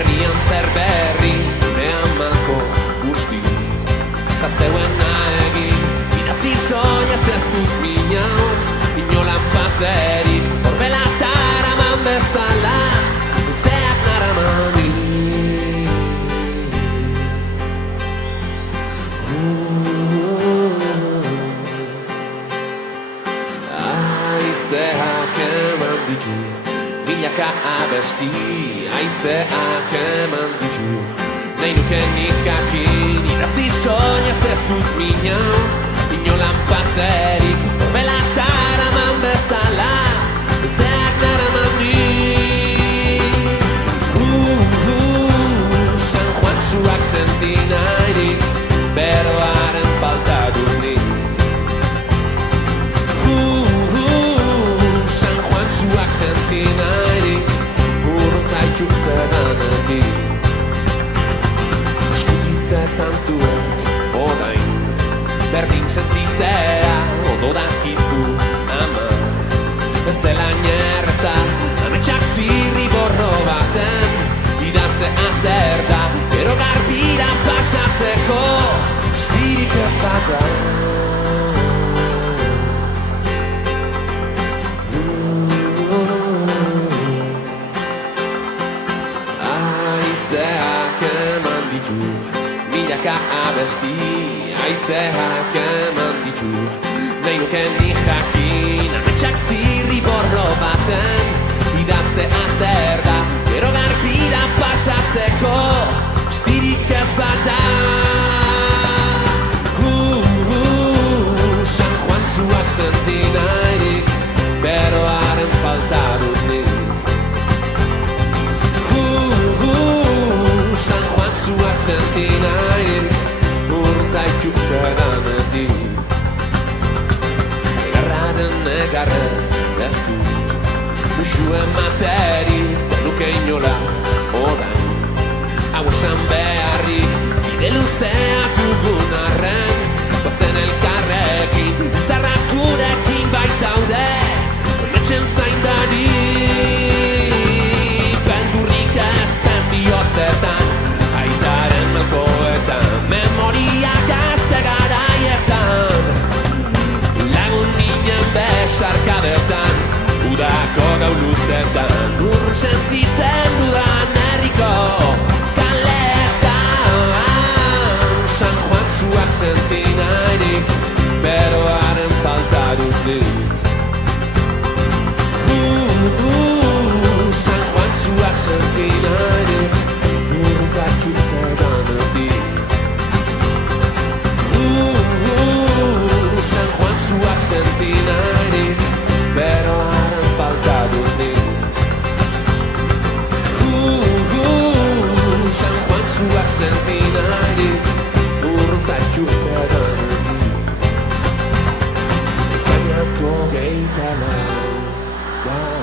herrian zer berri, gurean malko guzti eta zeuena egin, idatzi soinez ez dut minau, inolan batzerik, horbelatara man bezala, zeak naramani. Aizeak eman ditu, milaka abesti, aizeak eman ditu, nahi nuke nik jakin, idatzi soinez ez dut minau, inolan batzerik, horbelatara man bezala, zeak naramani. San Juantzuak senti nahirik, beroaren falta dut nik. San Juantzuak senti nahirik, urrun zaitxuk zedanetik. Eskutitzetan zuek, orain, berdin sentitzea, ondo dakizu, ama. Ez dela nerreza, ametsak zirri borro baten, idaztea zer da, gero garbira pasatzeko, estirik ez bata. Aizeak eman ditu, milaka abesti, aizeak eman ditu, nahi nuke nik jakin, ametsak zirri borro baten, idaztea zer da, gero garbira pasatzeko, estirik ez bada. San Juantzuak senti nahirik, beroaren falta dut nik. San Juantzuak senti nahirik, urrun zaitxuk zedanetik. Egarraren egarrez ez dut, musu ematerik, nuke inolaz orain. Hau esan beharrik, bide luzea dugun arren, gozen elkarrekin, izarrak gurekin baitaude, emetxen zaindari. Beldurrik ez den bihotzetan, aitaren malkoetan, memoriak azte garaietan, lagun ninen besarkadetan, udako gau luzetan, urrun sentitzen dudan herriko kaletan. San Juantzuak senti nahirik, beroaren falta dut nik. San Juantzuak senti nahirik, urrun zaitxuk zedanetik. San Juantzuak senti nahirik, beroaren falta dut nik. San Juantzuak senti nahirik, urrun zaitxuk zedanetik. Ekainako 24.